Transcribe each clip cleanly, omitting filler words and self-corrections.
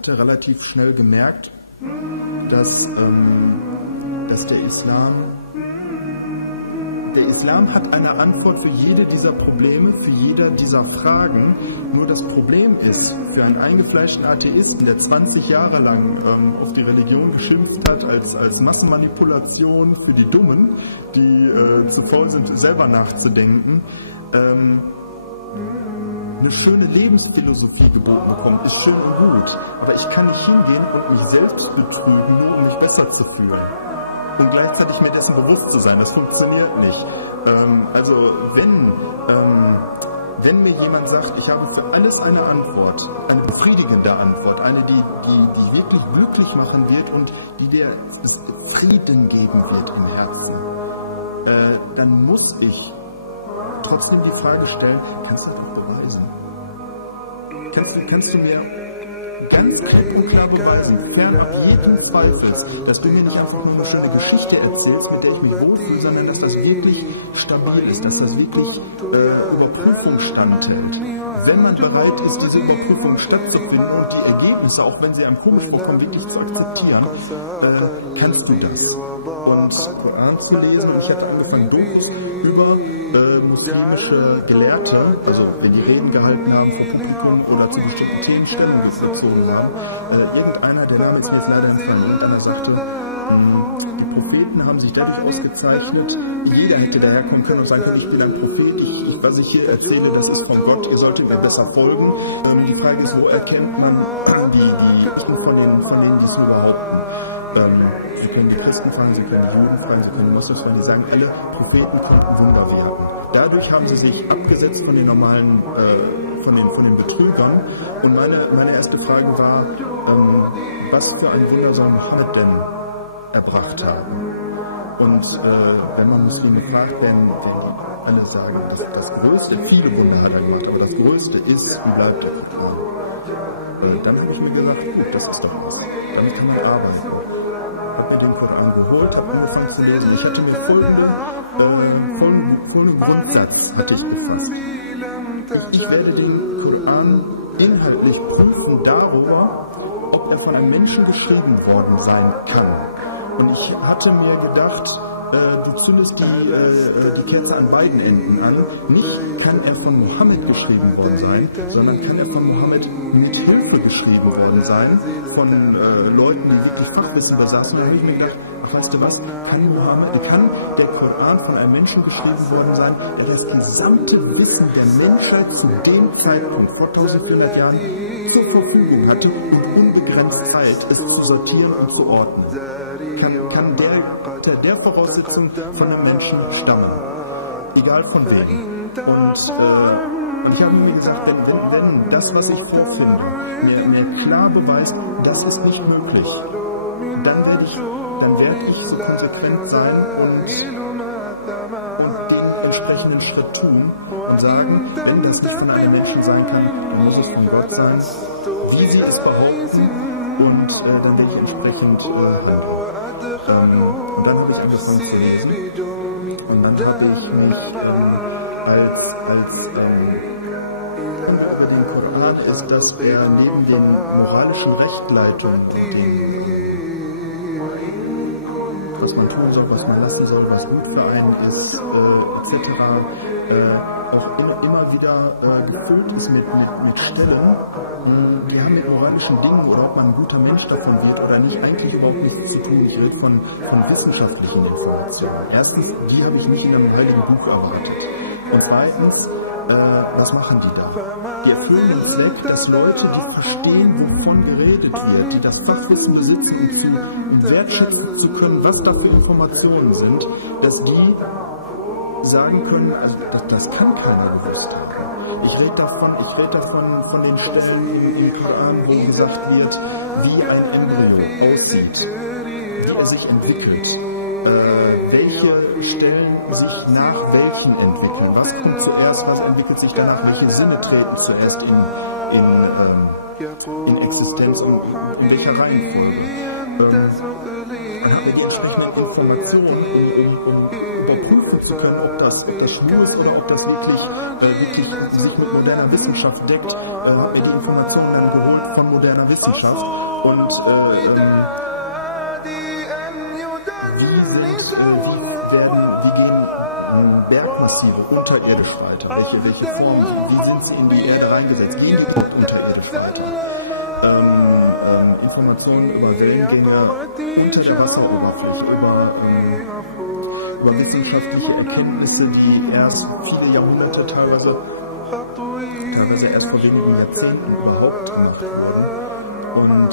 hatte relativ schnell gemerkt, dass der Islam hat eine Antwort für jede dieser Probleme, für jede dieser Fragen. Nur das Problem ist, für einen eingefleischten Atheisten, der 20 Jahre lang auf die Religion geschimpft hat als Massenmanipulation für die Dummen, die zu faul sind, selber nachzudenken, eine schöne Lebensphilosophie geboten bekommen, ist schön und gut. Aber ich kann nicht hingehen und mich selbst betrügen, nur um mich besser zu fühlen. Und gleichzeitig mir dessen bewusst zu sein, das funktioniert nicht. Also wenn mir jemand sagt, ich habe für alles eine Antwort, eine befriedigende Antwort, eine, die wirklich glücklich machen wird und die dir Frieden geben wird im Herzen, dann muss ich trotzdem die Frage stellen, kannst du das beweisen? Kannst du mir ganz klipp und klar beweisen, fernab jeden Zweifels, dass du mir nicht einfach nur eine schöne Geschichte erzählst, mit der ich mich wohlfühle, sondern dass das wirklich stabil ist, dass das wirklich Überprüfung standhält. Wenn man bereit ist, diese Überprüfung stattzufinden und die Ergebnisse, auch wenn sie einem komisch vorkommen, wirklich zu akzeptieren, kannst du das. Und Koran zu lesen, und ich hatte angefangen, Dokus über muslimische Gelehrte, also wenn die Reden gehalten haben vor Publikum oder zu bestimmten Themen Stellung bezogen haben, irgendeiner, der Name ist mir jetzt leider entfallen, irgendeiner sagte, die Propheten haben sich dadurch ausgezeichnet, jeder hätte daherkommen können und sagen können, ich bin ein Prophet, was ich hier erzähle, das ist von Gott, ihr solltet mir besser folgen. Die Frage ist, wo erkennt man die Ich von denen, die es so behaupten? Sie können die Christen fragen, Sie können die Juden fragen, Sie können die Moslems fragen, die sagen, alle Propheten konnten Wunder wirken. Dadurch haben sie sich abgesetzt von den normalen, von den Betrügern. Und meine erste Frage war, was für ein Wunder soll Mohammed denn erbracht haben? Und wenn man Muslime fragt, werden alle sagen, das Größte, viele Wunder hat er gemacht, aber das Größte ist, wie bleibt der Koran? Dann habe ich mir gesagt, gut, das ist doch was. Damit kann man arbeiten. Habe mir den Koran geholt, habe angefangen zu lesen. Ich hatte mir folgenden Grundsatz hatte ich gefasst. Ich werde den Koran inhaltlich prüfen darüber, ob er von einem Menschen geschrieben worden sein kann. Und ich hatte mir gedacht, du zündest die Kerze an beiden Enden an. Nicht kann er von Mohammed geschrieben worden sein, sondern kann er von Mohammed mit Hilfe geschrieben worden sein, von Leuten, die wirklich Fachwissen besaßen. Da habe ich mir gedacht, ach, weißt du was, kann der Koran von einem Menschen geschrieben worden sein, der das gesamte Wissen der Menschheit zu dem Zeitpunkt vor 1400 Jahren zur Verfügung hatte und unbegrenzt Zeit, es zu sortieren und zu ordnen. Kann der Voraussetzung von einem Menschen stammen. Egal von wem. Und ich habe mir gesagt, wenn das, was ich vorfinde, mir klar beweist, das ist nicht möglich, dann werde ich so konsequent sein und den entsprechenden Schritt tun und sagen, wenn das nicht von einem Menschen sein kann, dann muss es von Gott sein, wie sie es behaupten, und dann werde ich entsprechend handeln. Und dann habe ich angefangen zu lesen und dann habe ich mich über den Koran ist, dass er neben den moralischen Rechtleitungen und dem, was man tun soll, was man lassen soll, was gut für einen ist, etc., auch immer wieder gefüllt ist mit Stellen, die haben mit moralischen Dingen oder ob man ein guter Mensch davon wird oder nicht, eigentlich überhaupt nichts zu tun. Ich rede von wissenschaftlichen Informationen. Erstens, die habe ich nicht in einem heiligen Buch erwartet. Und zweitens, was machen die da? Die erfüllen den Zweck, dass Leute, die verstehen, wovon geredet wird, die das Fachwissen besitzen, um wertschätzen zu können, was da für Informationen sind, dass die sagen können, also das kann keiner gewusst haben. Ich rede davon von den Stellen im Koran, wo gesagt wird, wie ein Embryo aussieht, wie er sich entwickelt, welche Stellen sich nach welchen entwickeln, was kommt zuerst, was entwickelt sich danach, welche Sinne treten zuerst in Existenz und in welcher Reihenfolge. Dann haben wir die entsprechenden Informationen, um überprüfen zu können, ob das schwul ist oder ob das wirklich sich mit moderner Wissenschaft deckt. Habe mir die Informationen dann geholt von moderner Wissenschaft und wie gehen Bergmassive unterirdisch weiter? Welche Formen? Wie sind sie in die Erde reingesetzt? Gehen die überhaupt unterirdisch weiter? Informationen über Wellengänge unter der Wasseroberfläche, über wissenschaftliche Erkenntnisse, die erst viele Jahrhunderte, teilweise erst vor wenigen Jahrzehnten überhaupt gemacht wurden. Und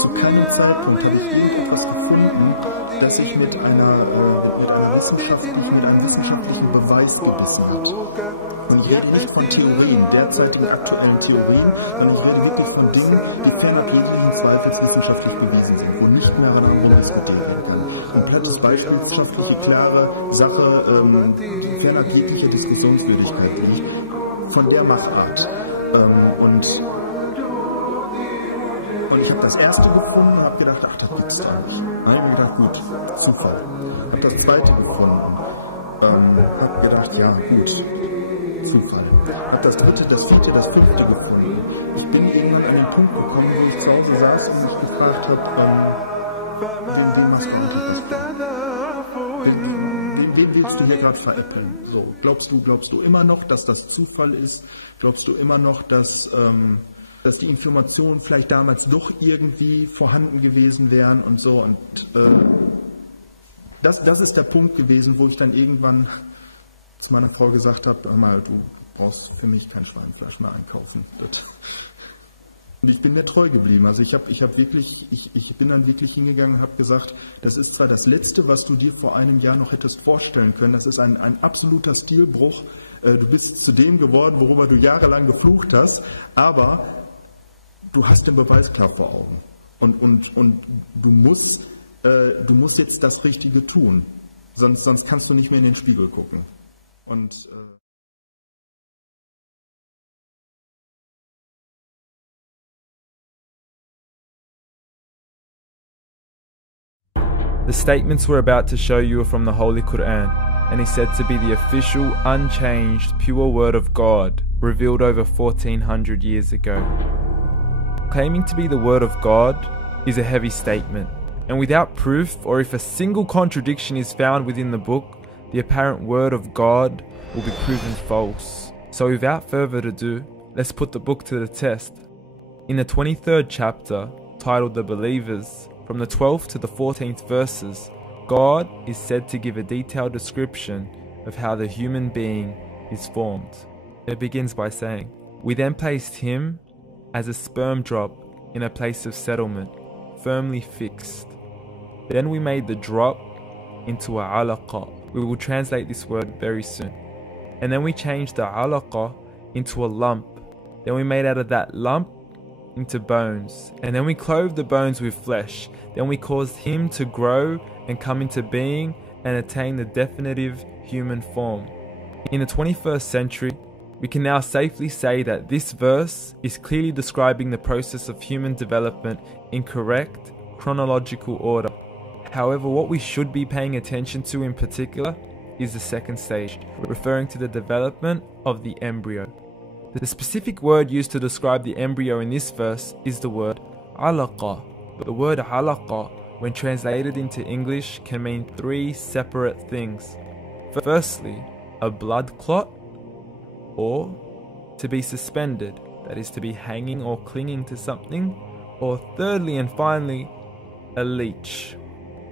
zu keinem Zeitpunkt habe ich irgendetwas gefunden, das sich mit einem wissenschaftlichen Beweis gebissen hat. Und ich rede nicht von Theorien, derzeitigen aktuellen Theorien, sondern ich rede wirklich von Dingen, die fernab jeglichen Zweifels wissenschaftlich bewiesen sind, wo nicht mehr daran rumdiskutiert werden kann. Ein plattes Beispiel, wissenschaftliche, klare Sache, fernab jeglicher Diskussionswürdigkeit liegt, von der Machart. Und ich habe das erste gefunden und habe gedacht, ach, das gibt's da nicht. Dann habe ich gedacht, gut, Zufall. Habe das zweite gefunden. Habe gedacht, ja, gut, Zufall. Habe das dritte, das vierte, das fünfte gefunden. Ich bin irgendwann an den Punkt gekommen, wo ich zu Hause saß und mich gefragt habe, wem machst du Wen willst du hier gerade veräppeln? So, glaubst du immer noch, dass das Zufall ist? Glaubst du immer noch, dass die Informationen vielleicht damals doch irgendwie vorhanden gewesen wären und so. Und das ist der Punkt gewesen, wo ich dann irgendwann zu meiner Frau gesagt habe, hör mal, du brauchst für mich kein Schweinfleisch mehr einkaufen. Und ich bin mir treu geblieben. Also ich bin dann wirklich hingegangen und habe gesagt, das ist zwar das Letzte, was du dir vor einem Jahr noch hättest vorstellen können, das ist ein absoluter Stilbruch. Du bist zu dem geworden, worüber du jahrelang geflucht hast, aber du hast den Beweis klar vor Augen. Und du musst jetzt das Richtige tun. Sonst kannst du nicht mehr in den Spiegel gucken. The statements we're about to show you are from the Holy Koran and is said to be the official, unchanged, pure word of God, revealed over 1400 years ago. Claiming to be the word of God is a heavy statement, and without proof, or if a single contradiction is found within the book, the apparent word of God will be proven false. So without further ado, let's put the book to the test. In the 23rd chapter, titled The Believers, from the 12th to the 14th verses, God is said to give a detailed description of how the human being is formed. It begins by saying, "We then placed him as a sperm drop in a place of settlement, firmly fixed. Then we made the drop into a alaqa." We will translate this word very soon. "And then we changed the alaqa into a lump. Then we made out of that lump into bones. And then we clothed the bones with flesh. Then we caused him to grow and come into being and attain the definitive human form." In the 21st century, we can now safely say that this verse is clearly describing the process of human development in correct chronological order. However, what we should be paying attention to in particular is the second stage, referring to the development of the embryo. The specific word used to describe the embryo in this verse is the word alaqa. The word alaqa, when translated into English, can mean three separate things. Firstly, a blood clot, or to be suspended, that is to be hanging or clinging to something, or thirdly and finally, a leech.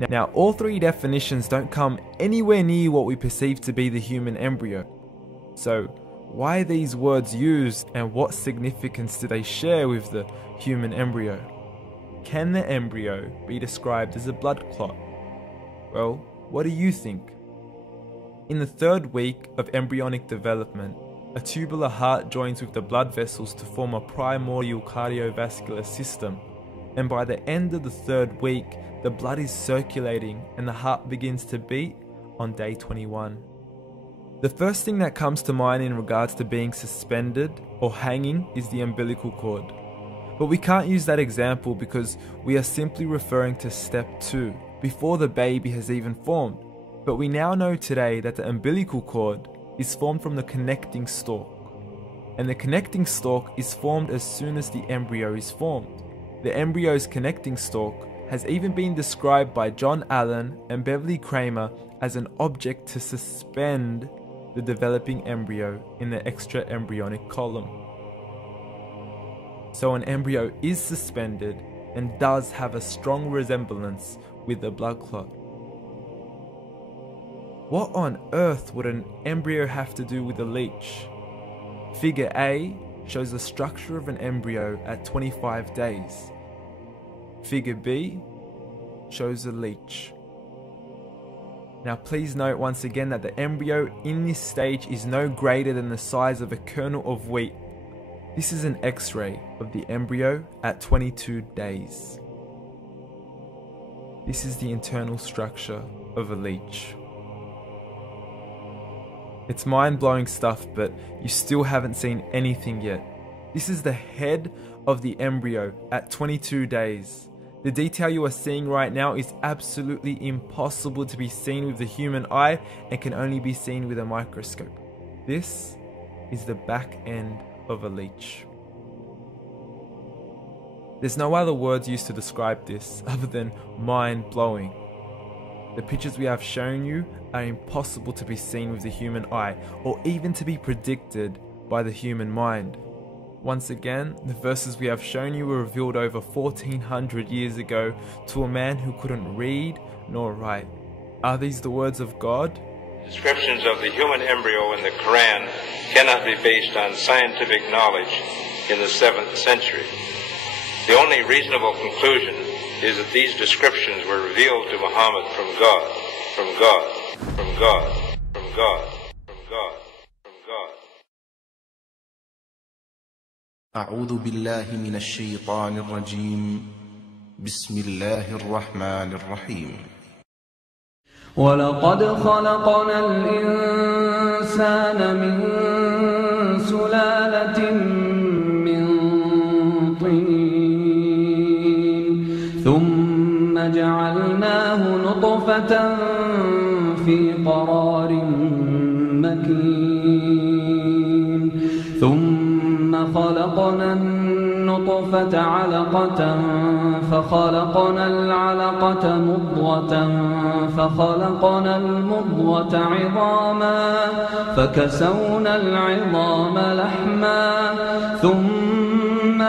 Now, all three definitions don't come anywhere near what we perceive to be the human embryo. So, why are these words used, and what significance do they share with the human embryo? Can the embryo be described as a blood clot? Well, what do you think? In the third week of embryonic development, a tubular heart joins with the blood vessels to form a primordial cardiovascular system, and by the end of the third week, the blood is circulating and the heart begins to beat on day 21. The first thing that comes to mind in regards to being suspended or hanging is the umbilical cord. But we can't use that example because we are simply referring to step 2, before the baby has even formed. But we now know today that the umbilical cord is formed from the connecting stalk. And the connecting stalk is formed as soon as the embryo is formed. The embryo's connecting stalk has even been described by John Allen and Beverly Kramer as an object to suspend the developing embryo in the extra-embryonic column. So an embryo is suspended and does have a strong resemblance with a blood clot. What on earth would an embryo have to do with a leech? Figure A shows the structure of an embryo at 25 days. Figure B shows a leech. Now please note once again that the embryo in this stage is no greater than the size of a kernel of wheat. This is an X-ray of the embryo at 22 days. This is the internal structure of a leech. It's mind-blowing stuff, but you still haven't seen anything yet. This is the head of the embryo at 22 days. The detail you are seeing right now is absolutely impossible to be seen with the human eye and can only be seen with a microscope. This is the back end of a leech. There's no other words used to describe this other than mind-blowing. The pictures we have shown you are impossible to be seen with the human eye or even to be predicted by the human mind. Once again, the verses we have shown you were revealed over 1400 years ago to a man who couldn't read nor write. Are these the words of God? Descriptions of the human embryo in the Koran cannot be based on scientific knowledge in the 7th century. The only reasonable conclusion is that these descriptions were revealed to Muhammad from God, from God, from God, from God, from God, from God. أعوذ بالله من الشيطان الرجيم بسم الله الرحمن الرحيم ولقد خلقنا الإنسان من سلالة من طين ثم جعلناه نطفة في قرار مكين ثم خلقنا النطفة علقة فخلقنا العلقة مضغة فخلقنا المضغة عظاما فكسونا العظام لحما ثم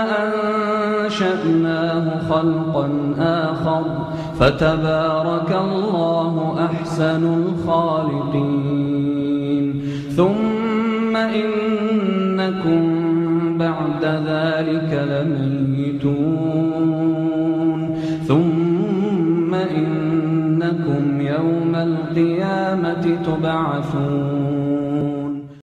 أنشأناه خلقا آخر فتبارك الله أحسن الخالقين ثم إنكم بعد ذلك لميتون ثم إنكم يوم القيامة تبعثون